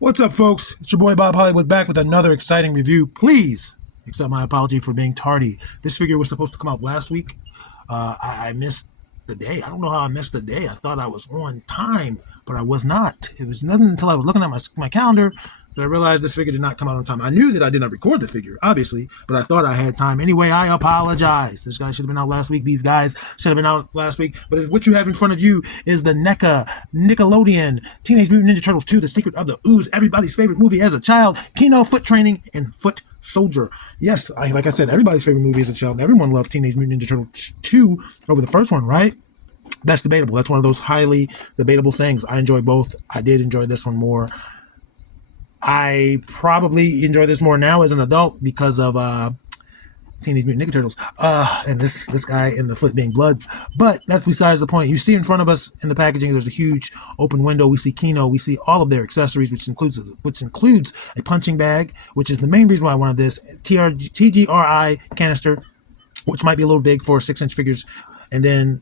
What's up, folks? It's your boy Bob Hollywood back with another exciting review. Please accept my apology for being tardy. This figure was supposed to come out last week. I missed the day. I don't know how I missed the day. I thought I was on time, but I was not. It was nothing until I was looking at my calendar that I realized this figure did not come out on time. I knew that I did not record the figure, obviously, but I thought I had time. Anyway, I apologize. This guy should have been out last week. These guys should have been out last week. But what you have in front of you is the NECA Nickelodeon Teenage Mutant Ninja Turtles 2, The Secret of the Ooze, everybody's favorite movie as a child, Keno, Foot Training, and Foot Soldier. Yes, like I said, everybody's favorite movie as a child. Everyone loved Teenage Mutant Ninja Turtles 2 over the first one, right? That's debatable. That's one of those highly debatable things. I enjoy both. I did enjoy this one more. I probably enjoy this more now as an adult because of Teenage Mutant Ninja Turtles and this guy in the foot being Bloods. But that's besides the point. You see in front of us in the packaging, there's a huge open window. We see Keno. We see all of their accessories, which includes a punching bag, which is the main reason why I wanted this. TGRI canister, which might be a little big for 6-inch figures, and then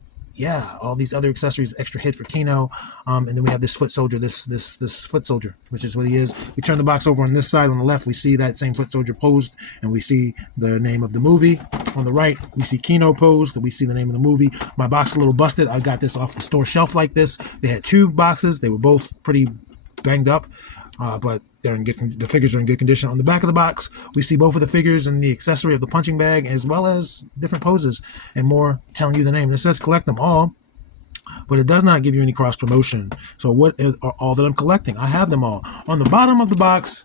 all these other accessories, extra head for Keno, and then we have this foot soldier, this foot soldier, which is what he is. We turn the box over on this side. On the left, we see that same foot soldier posed, and we see the name of the movie. On the right, we see Keno posed, and we see the name of the movie. My box is a little busted. I got this off the store shelf like this. They had two boxes. They were both pretty banged up, but the figures are in good condition. On the back of the box, we see both of the figures and the accessory of the punching bag, as well as different poses and more telling you the name. This says collect them all, but it does not give you any cross promotion. So what are all that I'm collecting? I have them all. On the bottom of the box,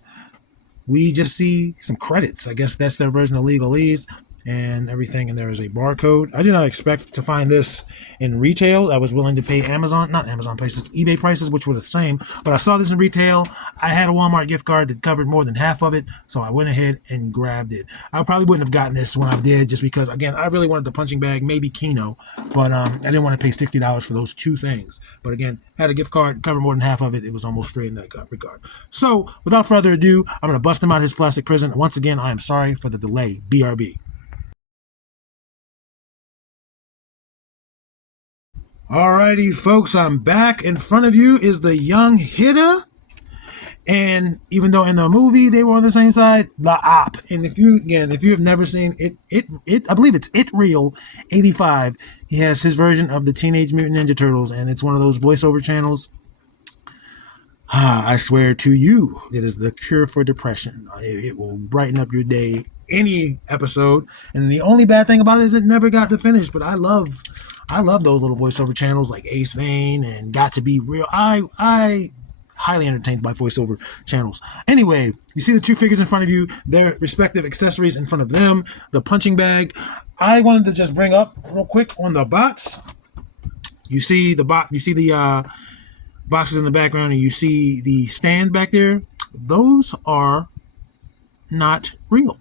we just see some credits. I guess that's their version of legalese and everything, and there is a barcode. I did not expect to find this in retail. I was willing to pay not Amazon prices, eBay prices, which were the same, but I saw this in retail. I had a Walmart gift card that covered more than half of it, so I went ahead and grabbed it. I probably wouldn't have gotten this when I did, just because, again, I really wanted the punching bag, maybe Keno, but I didn't want to pay $60 for those two things. But again, had a gift card, covered more than half of it. It was almost free in that regard. So, without further ado, I'm going to bust him out of his plastic prison. Once again, I am sorry for the delay. BRB. Alrighty, folks, I'm back. In front of you is the young hitter, and even though in the movie they were on the same side, the op. And if you have never seen it, I believe it's It Real 85. He has his version of the Teenage Mutant Ninja Turtles, and it's one of those voiceover channels. I swear to you, it is the cure for depression. It will brighten up your day. Any episode, and the only bad thing about it is it never got to finish. But I love those little voiceover channels like Ace Vane and Got to Be Real. I highly entertained by voiceover channels. Anyway, you see the two figures in front of you, their respective accessories in front of them, the punching bag. I wanted to just bring up real quick on the box. You see the boxes in the background, and you see the stand back there. Those are not real.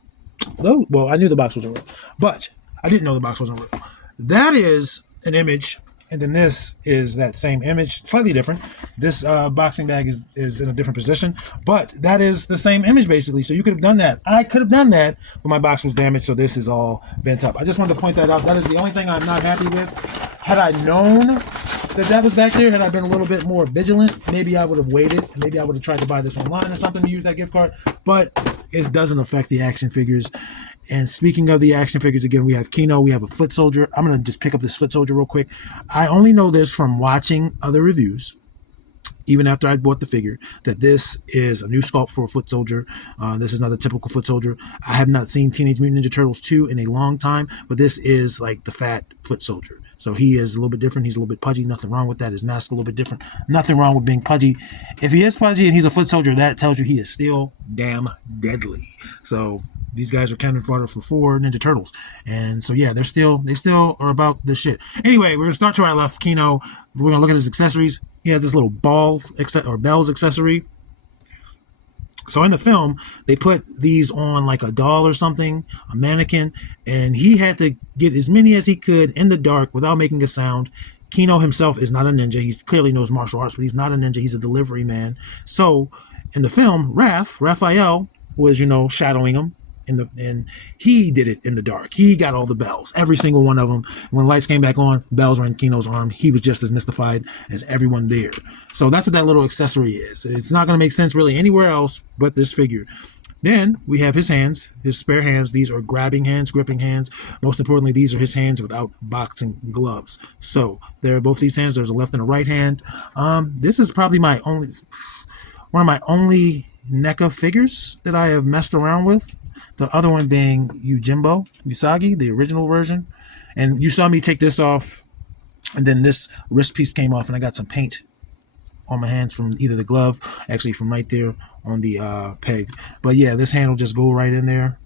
Well, I knew the box wasn't real, but I didn't know the box wasn't real. That is an image, and then this is that same image, slightly different. This boxing bag is in a different position, but that is the same image basically. So you could have done that. I could have done that, but my box was damaged, so this is all bent up. I just wanted to point that out. That is the only thing I'm not happy with. Had I known that was back there, had I been a little bit more vigilant, maybe I would have waited. Maybe I would have tried to buy this online or something to use that gift card, but it doesn't affect the action figures. And speaking of the action figures, again, we have Keno, we have a foot soldier. I'm going to just pick up this foot soldier real quick. I only know this from watching other reviews, even after I bought the figure, that this is a new sculpt for a foot soldier. This is not a typical foot soldier. I have not seen Teenage Mutant Ninja Turtles 2 in a long time, but this is like the fat foot soldier. So he is a little bit different. He's a little bit pudgy. Nothing wrong with that. His mask a little bit different. Nothing wrong with being pudgy. If he is pudgy and he's a foot soldier, that tells you he is still damn deadly. So these guys are cannon fodder for 4 Ninja Turtles. And so, yeah, they still are about this shit. Anyway, we're going to start to our left. Keno, we're going to look at his accessories. He has this little bells accessory. So in the film, they put these on like a doll or something, a mannequin, and he had to get as many as he could in the dark without making a sound. Keno himself is not a ninja. He clearly knows martial arts, but he's not a ninja. He's a delivery man. So in the film, Raphael was, shadowing him. and he did it in the dark. He got all the bells, every single one of them. When the lights came back on, bells were in Keno's arm. He was just as mystified as everyone there. So that's what that little accessory is. It's not going to make sense really anywhere else but this figure. Then we have his hands, his spare hands. These are grabbing hands, gripping hands. Most importantly, these are his hands without boxing gloves. So there are both these hands. There's a left and a right hand. This is probably one of my only NECA figures that I have messed around with. The other one being Usagi, the original version. And you saw me take this off, and then this wrist piece came off, and I got some paint on my hands from either the glove, actually from right there on the peg. But yeah, this hand will just go right in there.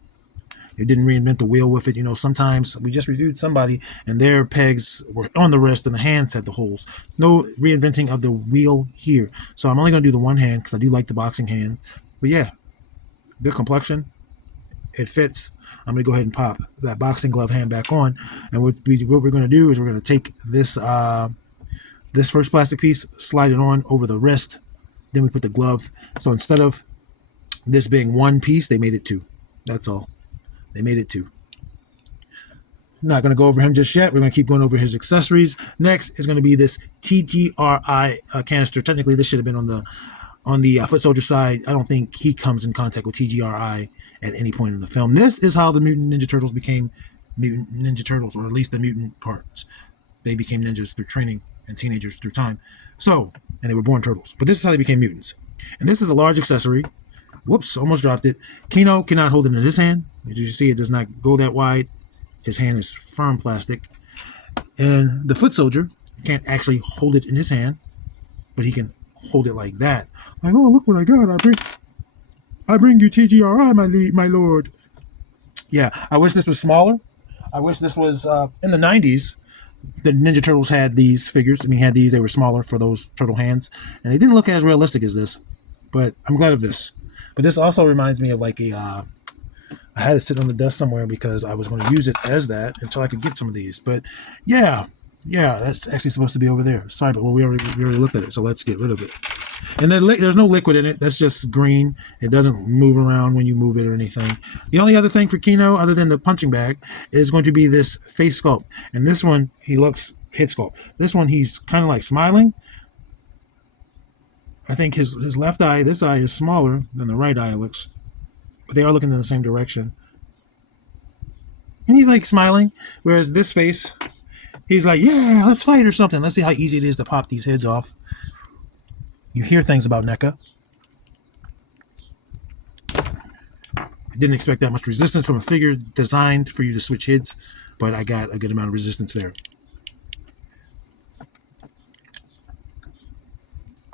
They didn't reinvent the wheel with it. You know, sometimes we just reviewed somebody and their pegs were on the wrist and the hands had the holes. No reinventing of the wheel here. So I'm only going to do the one hand because I do like the boxing hands. But yeah, good complexion. It fits. I'm going to go ahead and pop that boxing glove hand back on. And what we're going to do is we're going to take this this first plastic piece, slide it on over the wrist. Then we put the glove. So instead of this being one piece, they made it two. That's all. They made it two. Not going to go over him just yet. We're going to keep going over his accessories. Next is going to be this TGRI canister. Technically, this should have been on the foot soldier side. I don't think he comes in contact with TGRI at any point in the film. This is how the Mutant Ninja Turtles became Mutant Ninja Turtles, or at least the mutant parts. They became ninjas through training and teenagers through time. So, and they were born turtles. But this is how they became mutants. And this is a large accessory. Whoops, almost dropped it. Keno cannot hold it in his hand. As you see, it does not go that wide. His hand is firm plastic. And the foot soldier can't actually hold it in his hand, but he can hold it like that. Like, oh, look what I got. I bring you TGRI, my lord. Yeah, I wish this was smaller. I wish this was in the 90s. The Ninja Turtles had these figures. I mean, had these. They were smaller for those turtle hands. And they didn't look as realistic as this. But I'm glad of this. But this also reminds me of like I had it sit on the desk somewhere because I was going to use it as that until I could get some of these. But yeah, that's actually supposed to be over there. Sorry, but we already looked at it, so let's get rid of it. And then there's no liquid in it. That's just green. It doesn't move around when you move it or anything. The only other thing for Keno, other than the punching bag, is going to be this face sculpt. And this one, he looks head sculpt. This one, he's kind of like smiling. I think his left eye, this eye is smaller than the right eye looks. But they are looking in the same direction. And he's like smiling. Whereas this face, he's like, yeah, let's fight or something. Let's see how easy it is to pop these heads off. You hear things about NECA. I didn't expect that much resistance from a figure designed for you to switch heads, but I got a good amount of resistance there.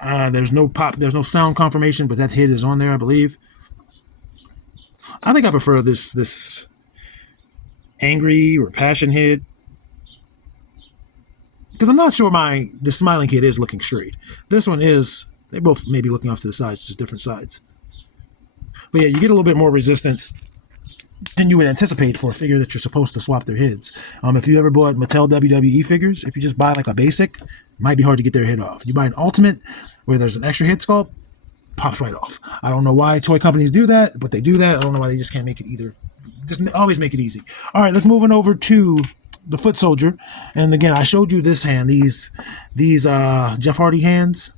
There's no sound confirmation, but that head is on there, I believe. I think I prefer this angry or passion head, because I'm not sure the smiling kid is looking straight. This one is. They both may be looking off to the sides, just different sides. But yeah, you get a little bit more resistance than you would anticipate for a figure that you're supposed to swap their heads. If you ever bought Mattel WWE figures, if you just buy like a basic, it might be hard to get their head off. You buy an ultimate where there's an extra head sculpt, pops right off. I don't know why toy companies do that, but they do that. I don't know why they just can't make it either. Just always make it easy. All right, let's move on over to the foot soldier. And again, I showed you this hand, these Jeff Hardy hands.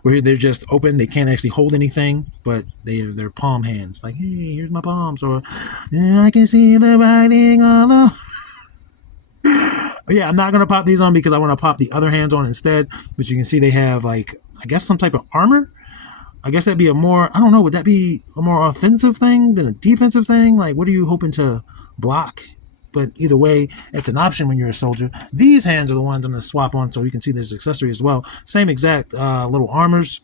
Where they're just open, they can't actually hold anything, but they're palm hands. Like, hey, here's my palms, or I can see the writing on the. Yeah, I'm not gonna pop these on because I want to pop the other hands on instead. But you can see they have like, I guess, some type of armor. I guess that'd be a more, I don't know, would that be a more offensive thing than a defensive thing? Like, what are you hoping to block? But either way, it's an option when you're a soldier. These hands are the ones I'm going to swap on so you can see there's accessory as well. Same exact little armors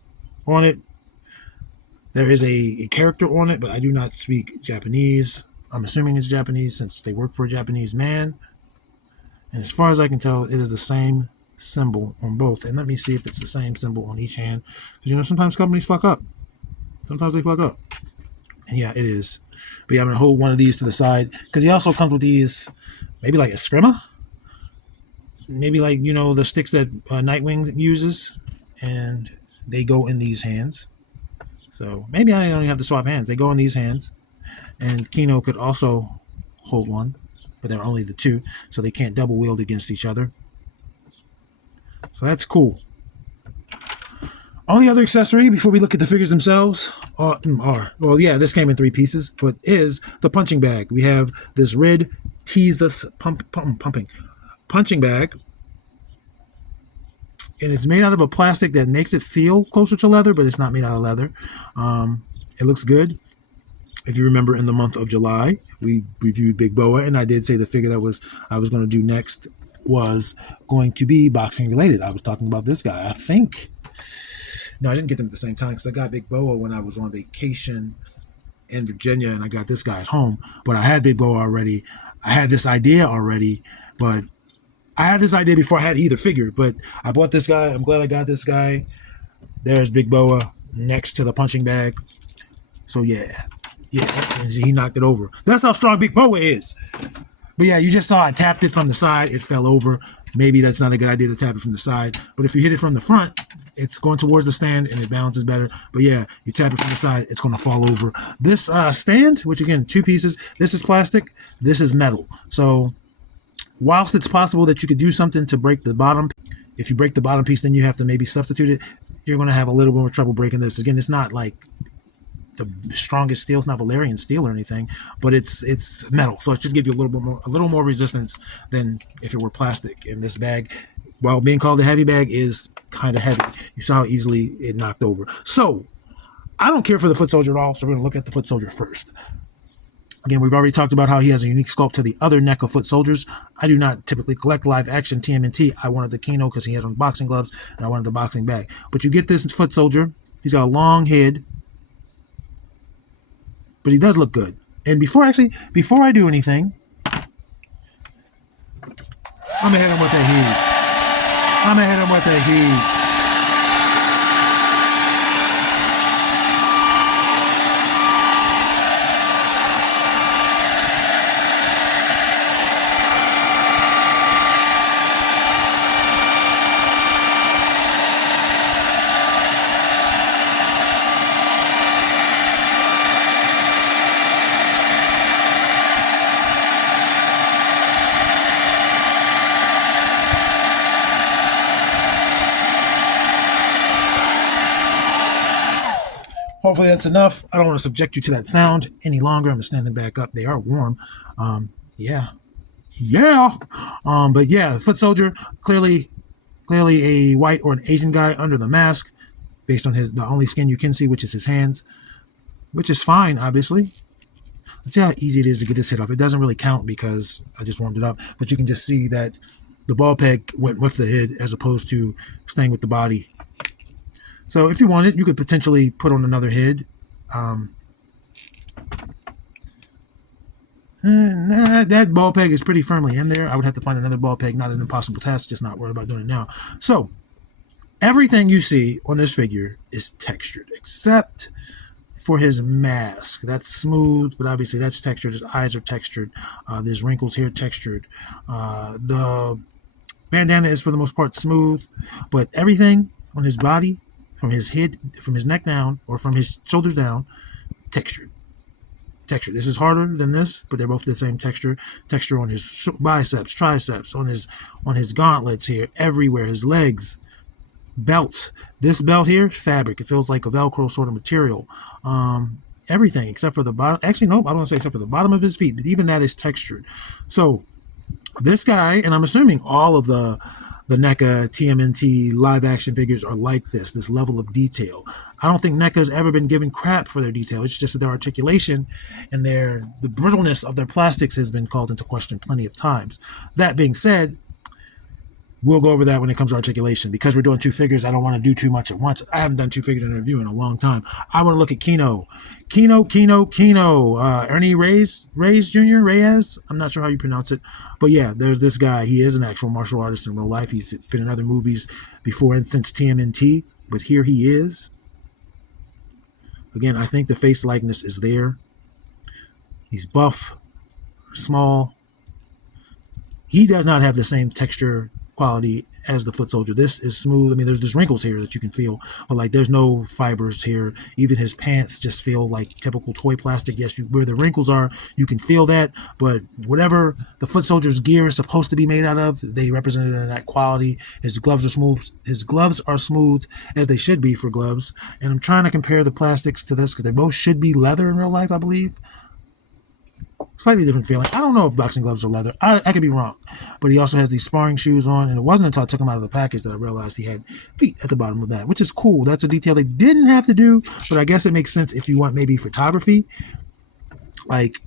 on it. There is a character on it, but I do not speak Japanese. I'm assuming it's Japanese since they work for a Japanese man. And as far as I can tell, it is the same symbol on both. And let me see if it's the same symbol on each hand. Because, you know, sometimes companies fuck up. Sometimes they fuck up. And yeah, it is. But yeah, I'm going to hold one of these to the side. Because he also comes with these, maybe like a scrimma? Maybe like, you know, the sticks that Nightwing uses. And they go in these hands. So maybe I don't even have to swap hands. They go in these hands. and Keno could also hold one, but they're only the two, so they can't double wield against each other. So that's cool. Only other accessory before we look at the figures themselves well, yeah, this came in 3 pieces, but is the punching bag. We have this red Jesus pumping punching bag, and it's made out of a plastic that makes it feel closer to leather, but it's not made out of leather. It looks good. If you remember, in the month of July, we reviewed Big Boa, and I did say the figure that I was going to do next was going to be boxing related. I was talking about this guy. I think. No, I didn't get them at the same time because I got Big Boa when I was on vacation in Virginia, and I got this guy at home. But I had Big Boa already. I had this idea already, but I had this idea before I had either figure. But I bought this guy. I'm glad I got this guy. There's Big Boa next to the punching bag. So yeah, he knocked it over. That's how strong Big Boa is. But yeah, you just saw I tapped it from the side. It fell over. Maybe that's not a good idea to tap it from the side. But if you hit it from the front, it's going towards the stand and it balances better. But yeah, you tap it from the side, it's going to fall over. This stand, which again, 2 pieces, this is plastic, this is metal. So whilst it's possible that you could do something to break the bottom, if you break the bottom piece, then you have to maybe substitute it. You're going to have a little bit more trouble breaking this. Again, it's not like the strongest steel. It's not Valerian steel or anything, but it's metal, so it should give you a little more resistance than if it were plastic. And this bag, while being called a heavy bag, is kind of heavy. You saw how easily it knocked over. So I don't care for the foot soldier at all, so we're going to look at the foot soldier first. Again, we've already talked about how he has a unique sculpt to the other NECA foot soldiers. I do not typically collect live action TMNT. I wanted the Keno because he has on boxing gloves, and I wanted the boxing bag. But you get this foot soldier. He's got a long head, but he does look good. And before I do anything, I'm gonna hit him with a heat. Hopefully that's enough. I don't want to subject you to that sound any longer. I'm standing back up. They are warm. Yeah. But yeah, the foot soldier, clearly a white or an Asian guy under the mask, based on the only skin you can see, which is his hands, which is fine, obviously. Let's see how easy it is to get this hit off. It doesn't really count because I just warmed it up, but you can just see that the ball peg went with the head as opposed to staying with the body. So if you wanted, you could potentially put on another head. That ball peg is pretty firmly in there. I would have to find another ball peg. Not an impossible task, just not worried about doing it now. So everything you see on this figure is textured, except for his mask. That's smooth, but obviously that's textured. His eyes are textured. There's wrinkles here textured. The bandana is for the most part smooth, but everything on his body, from his head, from his neck down, or from his shoulders down, textured. This is harder than this, but they're both the same texture. Texture on his biceps, triceps, on his gauntlets here, everywhere. His legs, belts. This belt here, fabric. It feels like a Velcro sort of material. Everything except for the bottom. Actually, no, I don't want to say except for the bottom of his feet, but even that is textured. So this guy, and I'm assuming all of the NECA TMNT live action figures are like this level of detail. I don't think NECA's ever been given crap for their detail. It's just that their articulation and the brittleness of their plastics has been called into question plenty of times. That being said, we'll go over that when it comes to articulation. Because we're doing 2 figures, I don't want to do too much at once. I haven't done 2 figures in a review in a long time. I want to look at Keno. Ernie Reyes. I'm not sure how you pronounce it. But yeah, there's this guy. He is an actual martial artist in real life. He's been in other movies before and since TMNT. But here he is. Again, I think the face likeness is there. He's buff, small. He does not have the same texture quality as the foot soldier. This is smooth. I mean, there's wrinkles here that you can feel, but like there's no fibers here. Even his pants just feel like typical toy plastic. Yes, where the wrinkles are, you can feel that, but whatever the foot soldier's gear is supposed to be made out of, they represented in that quality. His gloves are smooth. His gloves are smooth as they should be for gloves. And I'm trying to compare the plastics to this because they both should be leather in real life, I believe. Slightly different feeling. I don't know if boxing gloves are leather. I could be wrong. But he also has these sparring shoes on, and it wasn't until I took him out of the package that I realized he had feet at the bottom of that, which is cool. That's a detail they didn't have to do, but I guess it makes sense if you want maybe photography. Like,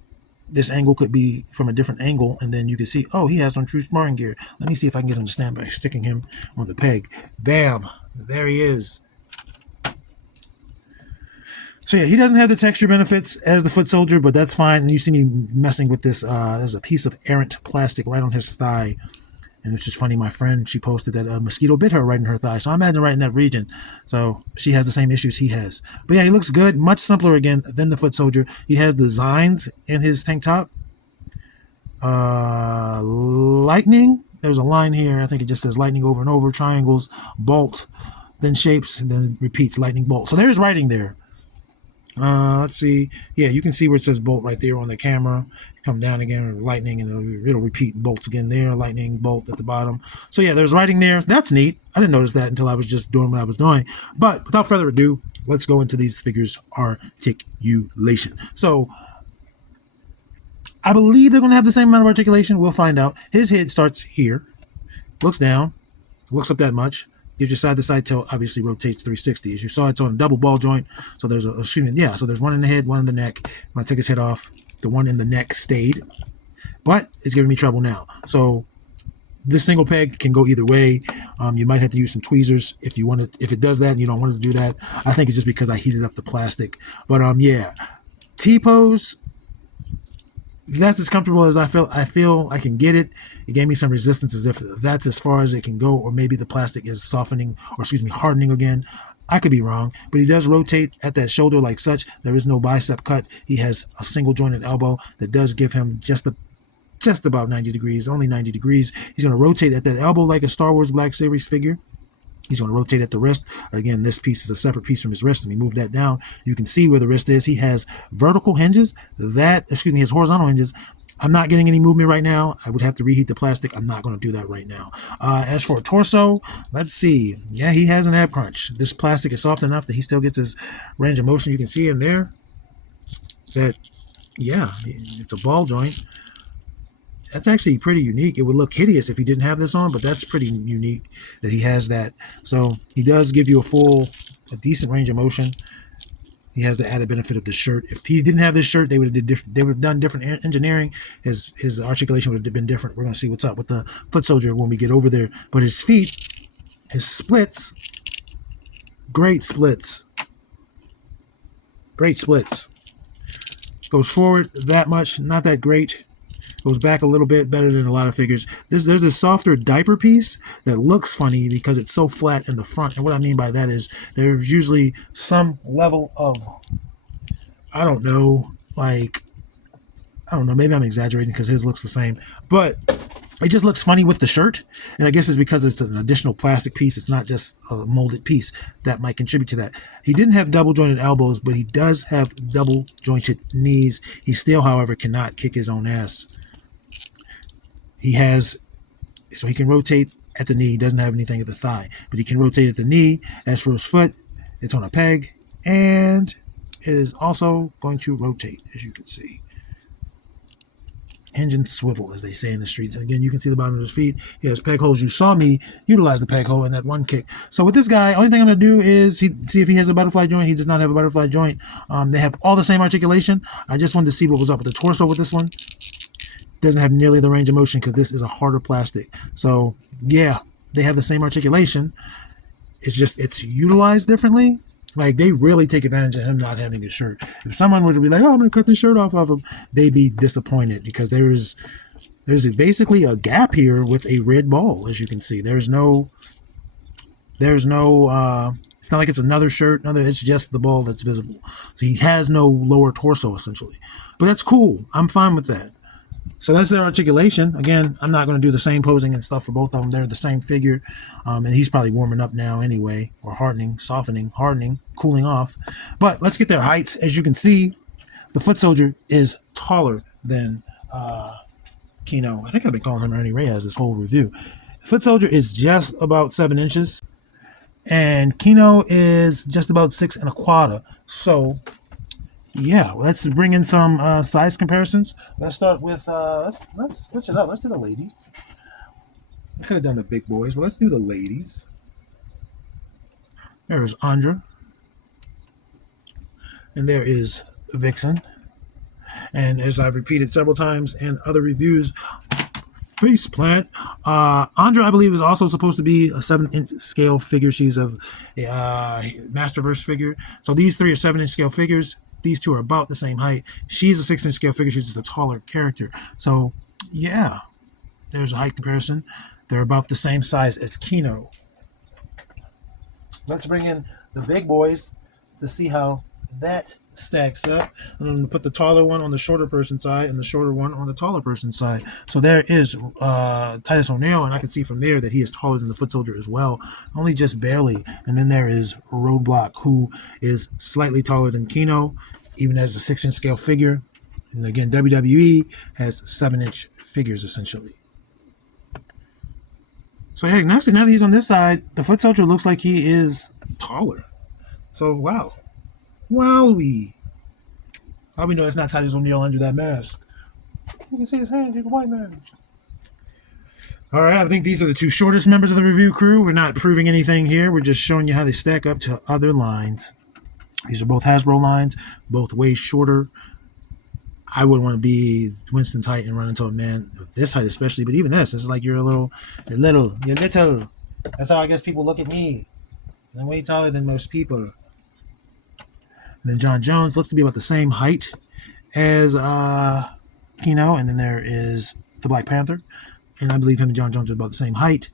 this angle could be from a different angle, and then you can see, oh, he has on true sparring gear. Let me see if I can get him to stand by sticking him on the peg. Bam! There he is. So yeah, he doesn't have the texture benefits as the foot soldier, but that's fine. And you see me messing with this. There's a piece of errant plastic right on his thigh. And it's just funny, my friend, she posted that a mosquito bit her right in her thigh. So I imagine right in that region. So she has the same issues he has. But yeah, he looks good. Much simpler again than the foot soldier. He has designs in his tank top. Lightning. There's a line here. I think it just says lightning over and over. Triangles, bolt, then shapes, and then repeats lightning bolt. So there's writing there. Let's see. Yeah, you can see where it says bolt right there on the camera. Come down again, lightning, and it'll repeat bolts again there. Lightning bolt at the bottom. So yeah, there's writing there. That's neat. I didn't notice that until I was just doing what I was doing. But without further ado, let's go into these figures' articulation. So I believe they're going to have the same amount of articulation. We'll find out. His head starts here, looks down, looks up that much. Gives you side-to-side tilt, obviously rotates 360. As you saw, it's on a double ball joint. So there's so there's one in the head, one in the neck. When I took his head off, the one in the neck stayed. But it's giving me trouble now. So this single peg can go either way. You might have to use some tweezers if you want it. If it does that and you don't want it to do that, I think it's just because I heated up the plastic. But yeah, T-pose. That's as comfortable as I feel I can get it. It gave me some resistance as if that's as far as it can go, or maybe the plastic is softening, or hardening again. I could be wrong, but he does rotate at that shoulder like such. There is no bicep cut. He has a single jointed elbow that does give him just about 90 degrees, only 90 degrees. He's going to rotate at that elbow like a Star Wars Black Series figure. He's going to rotate at the wrist. Again, this piece is a separate piece from his wrist. Let me move that down. You can see where the wrist is. He has vertical hinges. His horizontal hinges. I'm not getting any movement right now. I would have to reheat the plastic. I'm not going to do that right now. As for a torso, let's see. Yeah, he has an ab crunch. This plastic is soft enough that he still gets his range of motion. You can see in there that, yeah, it's a ball joint. That's actually pretty unique. It would look hideous if he didn't have this on, but that's pretty unique that he has that. So he does give you a decent range of motion. He has the added benefit of the shirt. If he didn't have this shirt, they would have done different engineering. His articulation would have been different. We're going to see what's up with the foot soldier when we get over there. But his feet, his splits, great splits. Great splits. Goes forward that much, not that great. Goes back a little bit, better than a lot of figures. There's a softer diaper piece that looks funny because it's so flat in the front. And what I mean by that is there's usually some level of, I don't know, maybe I'm exaggerating because his looks the same. But it just looks funny with the shirt. And I guess it's because it's an additional plastic piece. It's not just a molded piece that might contribute to that. He didn't have double jointed elbows, but he does have double jointed knees. He still, however, cannot kick his own ass. He can rotate at the knee. He doesn't have anything at the thigh, but he can rotate at the knee. As for his foot, it's on a peg, and it is also going to rotate, as you can see. Hinge and swivel, as they say in the streets. And again, you can see the bottom of his feet. He has peg holes. You saw me utilize the peg hole in that one kick. So with this guy, only thing I'm going to do is see if he has a butterfly joint. He does not have a butterfly joint. They have all the same articulation. I just wanted to see what was up with the torso with this one. Doesn't have nearly the range of motion because this is a harder plastic. So yeah, they have the same articulation. It's just it's utilized differently. Like they really take advantage of him not having a shirt. If someone were to be like, "Oh, I'm gonna cut the shirt off of him," they'd be disappointed because there's basically a gap here with a red ball, as you can see. There's no. It's not like it's another shirt. It's just the ball that's visible. So he has no lower torso essentially. But that's cool. I'm fine with that. So that's their articulation. Again, I'm not going to do the same posing and stuff for both of them. They're the same figure. And he's probably warming up now anyway, or hardening, softening, hardening, cooling off. But let's get their heights. As you can see, the foot soldier is taller than Keno. I think I've been calling him Ernie Reyes this whole review. Foot soldier is just about 7 inches. And Keno is just about 6 1/4. So yeah, let's bring in some size comparisons. Let's start with let's switch it up. Let's do the ladies. We could have done the big boys, but let's do the ladies. There is Andra, and there is Vixen. And as I've repeated several times in other reviews, faceplant. Andra, I believe, is also supposed to be a 7-inch scale figure. She's a Masterverse figure. So these three are 7-inch scale figures. These two are about the same height. She's a 6-inch scale figure. She's just a taller character. So, yeah, there's a height comparison. They're about the same size as Keno. Let's bring in the big boys to see how that stacks up. I'm going to put the taller one on the shorter person's side and the shorter one on the taller person's side. So there is Titus O'Neil, and I can see from there that he is taller than the foot soldier as well, only just barely. And then there is Roadblock, who is slightly taller than Keno, even as a 6-inch scale figure. And again, WWE has 7-inch figures essentially. So yeah, actually, now that he's on this side, the foot soldier looks like he is taller. So wow. Wowee. How we know it's not Titus O'Neil under that mask? You can see his hands. He's a white man. All right, I think these are the two shortest members of the review crew. We're not proving anything here. We're just showing you how they stack up to other lines. These are both Hasbro lines, both way shorter. I wouldn't want to be Winston's height and run into a man of this height, especially. But even this is like you're little. That's how I guess people look at me. I'm way taller than most people. And then John Jones looks to be about the same height as Keno. And then there is the Black Panther. And I believe him and John Jones are about the same height.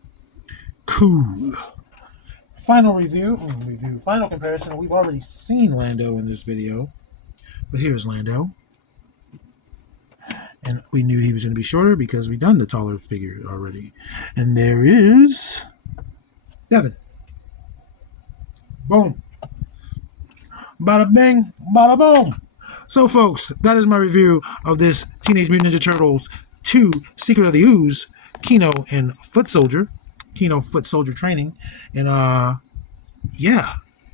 Cool. Final final comparison. We've already seen Lando in this video. But here's Lando. And we knew he was going to be shorter because we've done the taller figure already. And there is Devin. Boom. Bada bing, bada boom. So, folks, that is my review of this Teenage Mutant Ninja Turtles 2 Secret of the Ooze, Keno and Foot Soldier. Keno Foot Soldier Training. And, yeah,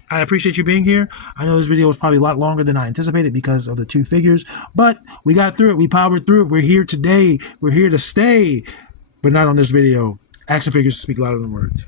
I appreciate you being here. I know this video was probably a lot longer than I anticipated because of the two figures, but we got through it. We powered through it. We're here today. We're here to stay, but not on this video. Action figures speak louder than words.